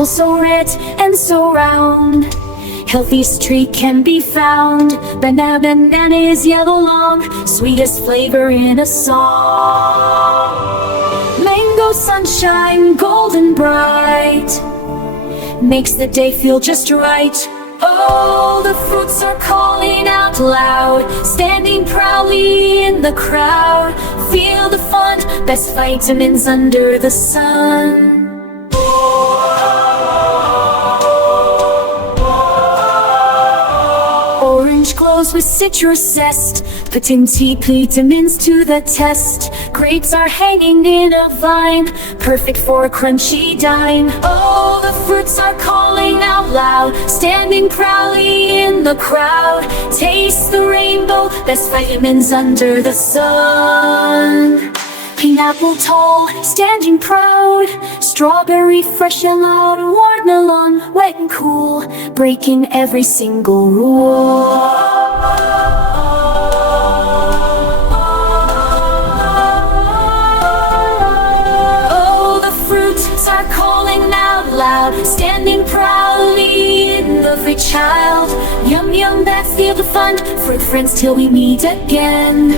apple so red and so round. Healthiest treat can be found. Banana is yellow long, sweetest flavor in a song. Mango sunshine, golden bright, makes the day feel just right. Oh, the fruits are calling out loud, standing proudly in the crowd. Feel the fun, best vitamins under the sun. Orange glows with citrus zest, putting vitamins to the test. Grapes are hanging in a vine, perfect for a crunchy dime. Oh, the fruits are calling out loud, standing proudly in the crowd. Taste the rainbow, best vitamins under the sun. Pineapple tall, standing proud. Strawberry fresh and loud. Watermelon wet and cool, breaking every single rule. Oh, the fruits are calling out loud, standing proudly in the child. Yum yum, that's the fun. Fruit friends till we meet again.